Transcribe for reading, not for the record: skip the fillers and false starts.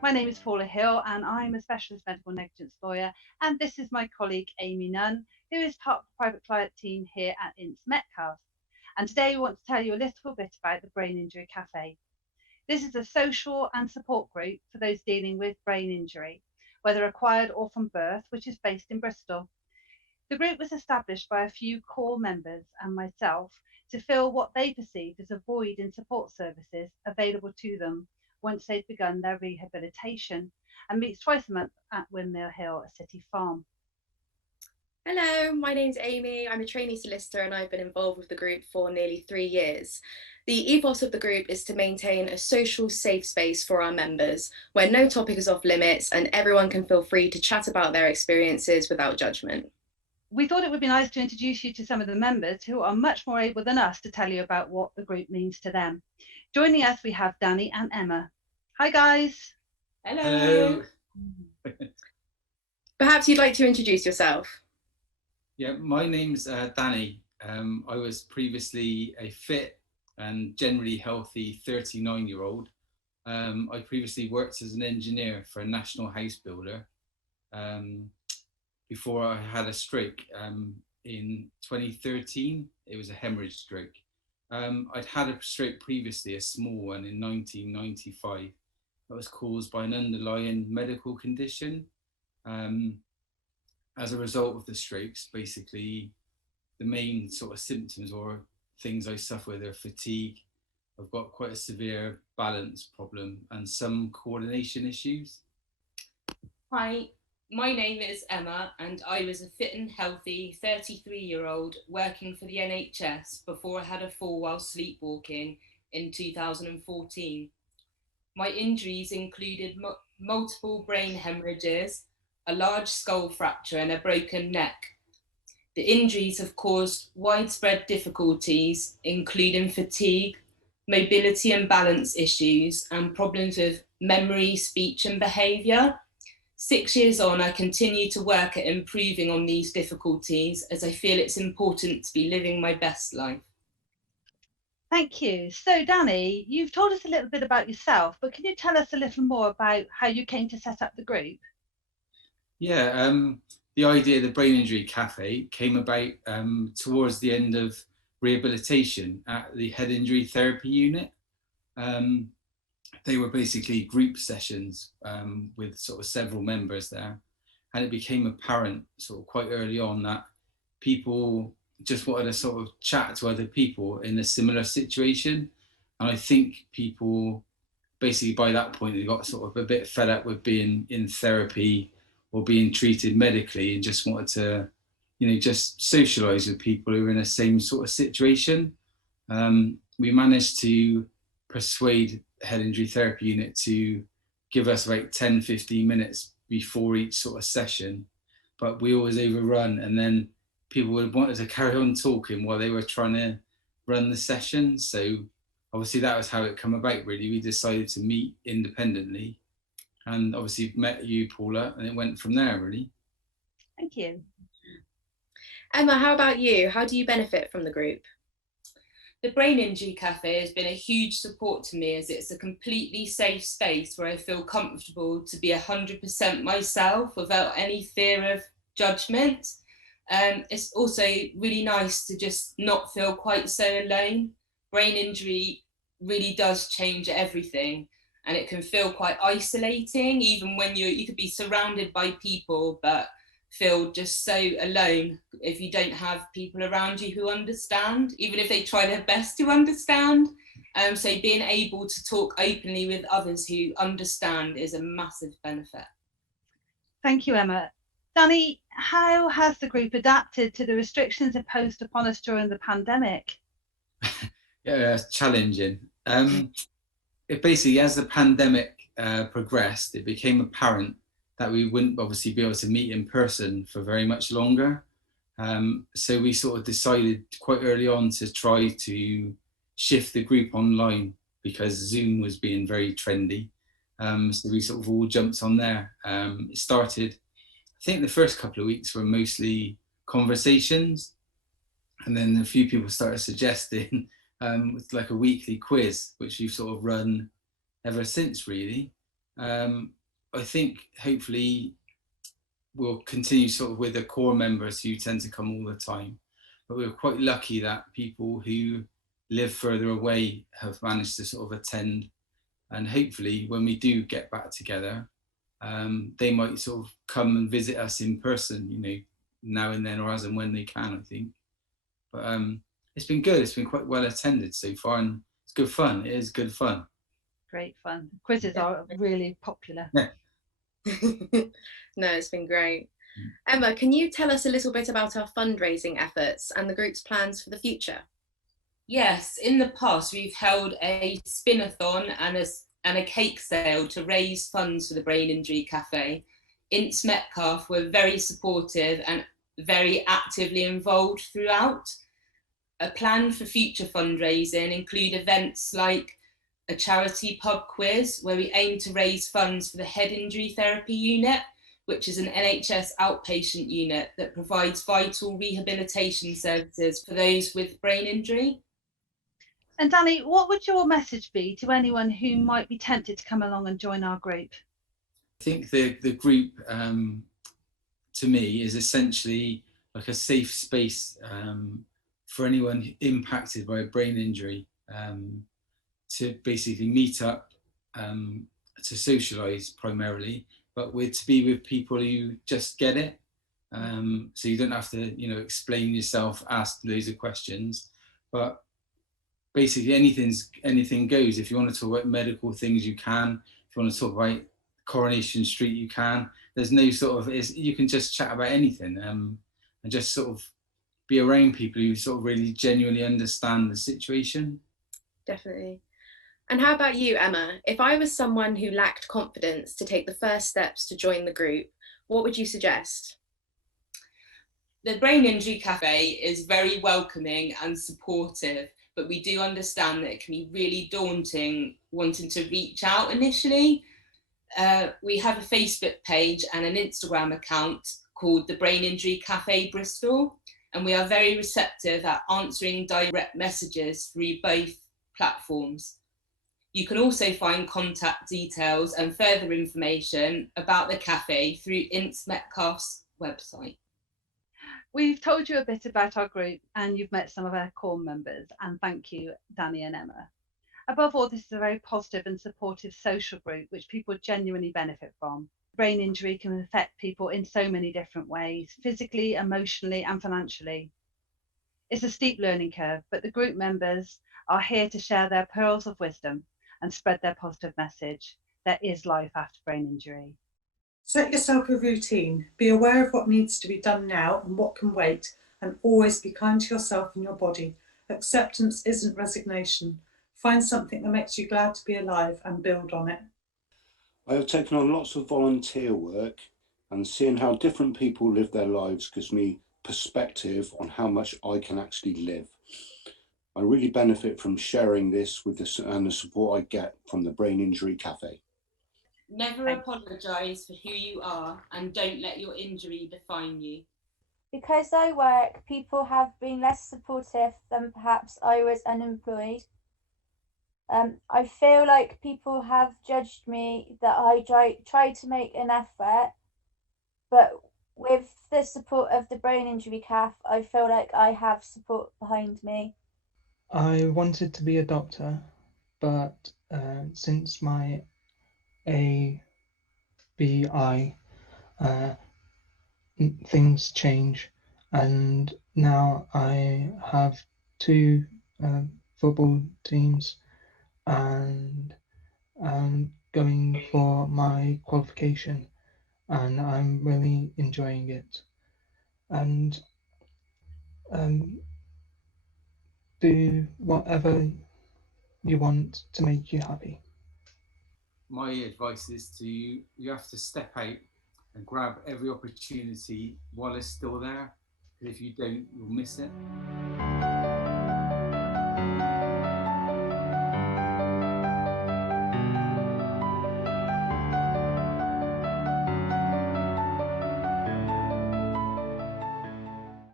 My name is Paula Hill and I'm a specialist medical negligence lawyer, and this is my colleague Amy Nunn, who is part of the private client team here at Ince Metcalfe. And today we want to tell you a little bit about the Brain Injury Cafe. This is a social and support group for those dealing with brain injury, whether acquired or from birth, which is based in Bristol. The group was established by a few core members and myself to fill what they perceived as a void in support services available to them once they'd begun their rehabilitation, and meets twice a month at Windmill Hill, a city farm. Hello, my name's Amy. I'm a trainee solicitor and I've been involved with the group for nearly 3 years. The ethos of the group is to maintain a social safe space for our members where no topic is off limits and everyone can feel free to chat about their experiences without judgment. We thought it would be nice to introduce you to some of the members who are much more able than us to tell you about what the group means to them. Joining us, we have Danny and Emma. Hi, guys. Hello. Perhaps you'd like to introduce yourself. Yeah, my name's Danny. I was previously a fit and generally healthy 39-year-old. I previously worked as an engineer for a national house builder before I had a stroke in 2013. It was a hemorrhage stroke. I'd had a stroke previously, a small one in 1995. That was caused by an underlying medical condition. As a result of the strokes, basically the main sort of symptoms or things I suffer with are fatigue. I've got quite a severe balance problem and some coordination issues. Hi, my name is Emma and I was a fit and healthy 33-year-old working for the NHS before I had a fall while sleepwalking in 2014. My injuries included multiple brain hemorrhages, a large skull fracture and a broken neck. The injuries have caused widespread difficulties, including fatigue, mobility and balance issues, and problems with memory, speech and behaviour. 6 years on, I continue to work at improving on these difficulties as I feel it's important to be living my best life. Thank you. So, Danny, you've told us a little bit about yourself, but can you tell us a little more about how you came to set up the group? Yeah, the idea of the Brain Injury Cafe came about towards the end of rehabilitation at the head injury therapy unit. They were basically group sessions with sort of several members there, and it became apparent sort of quite early on that people just wanted to sort of chat to other people in a similar situation. And I think people basically by that point they got sort of a bit fed up with being in therapy or being treated medically and just wanted to, just socialize with people who are in the same sort of situation. We managed to persuade head injury therapy unit to give us about 10-15 minutes before each sort of session, but we always overrun, and then people would want to carry on talking while they were trying to run the session. So obviously that was how it came about, really. We decided to meet independently and obviously met you, Paula, and it went from there, really. Thank you. Emma, how about you? How do you benefit from the group? The Brain Injury Cafe has been a huge support to me as it's a completely safe space where I feel comfortable to be 100% myself without any fear of judgment. It's also really nice to just not feel quite so alone. Brain injury really does change everything, and it can feel quite isolating, even when you could be surrounded by people, but feel just so alone if you don't have people around you who understand, even if they try their best to understand. So being able to talk openly with others who understand is a massive benefit. Thank you, Emma. Danny, how has the group adapted to the restrictions imposed upon us during the pandemic? Yeah, it's challenging. It basically, as the pandemic progressed, it became apparent that we wouldn't obviously be able to meet in person for very much longer. So we sort of decided quite early on to try to shift the group online because Zoom was being very trendy. So we sort of all jumped on there. It started, I think the first couple of weeks were mostly conversations, and then a few people started suggesting like a weekly quiz, which we've sort of run ever since, really. I think hopefully we'll continue sort of with the core members who tend to come all the time. But we're quite lucky that people who live further away have managed to sort of attend. And hopefully when we do get back together, they might sort of come and visit us in person, you know, now and then, or as and when they can, I think. But it's been good. It's been quite well attended so far, and it's good fun. It is good fun. Great fun. Quizzes are really popular. Yeah. No, it's been great. Emma, can you tell us a little bit about our fundraising efforts and the group's plans for the future? Yes, in the past we've held a spin-a-thon and a cake sale to raise funds for the Brain Injury Cafe. Ince Metcalfe were very supportive and very actively involved throughout. A plan for future fundraising include events like a charity pub quiz where we aim to raise funds for the head injury therapy unit, which is an NHS outpatient unit that provides vital rehabilitation services for those with brain injury. And Danny, what would your message be to anyone who might be tempted to come along and join our group? I think the group, to me, is essentially like a safe space for anyone impacted by a brain injury, to basically meet up, to socialise primarily, but to be with people who just get it. So you don't have to, you know, explain yourself, ask loads of questions, but basically anything goes. If you want to talk about medical things, you can. If you want to talk about Coronation Street, you can. There's no sort of, you can just chat about anything, and just sort of be around people who sort of really genuinely understand the situation. Definitely. And how about you, Emma? If I was someone who lacked confidence to take the first steps to join the group, what would you suggest? The Brain Injury Cafe is very welcoming and supportive, but we do understand that it can be really daunting wanting to reach out initially. We have a Facebook page and an Instagram account called the Brain Injury Cafe Bristol, and we are very receptive at answering direct messages through both platforms. You can also find contact details and further information about the cafe through Ince Metcalfe's website. We've told you a bit about our group and you've met some of our core members, and thank you, Danny and Emma. Above all, this is a very positive and supportive social group which people genuinely benefit from. Brain injury can affect people in so many different ways, physically, emotionally and financially. It's a steep learning curve, but the group members are here to share their pearls of wisdom and spread their positive message. There is life after brain injury. Set yourself a routine. Be aware of what needs to be done now and what can wait, and always be kind to yourself and your body. Acceptance isn't resignation. Find something that makes you glad to be alive and build on it. I have taken on lots of volunteer work, and seeing how different people live their lives gives me perspective on how much I can actually live. I really benefit from sharing this with and the support I get from the Brain Injury Cafe. Never apologise for who you are, and don't let your injury define you. Because I work, people have been less supportive than perhaps I was unemployed. I feel like people have judged me that I tried to make an effort, but with the support of the Brain Injury Cafe, I feel like I have support behind me. I wanted to be a doctor, but since my ABI, things change, and now I have two football teams, and I'm going for my qualification, and I'm really enjoying it. And do whatever you want to make you happy. My advice is you have to step out and grab every opportunity while it's still there. If you don't, you'll miss it.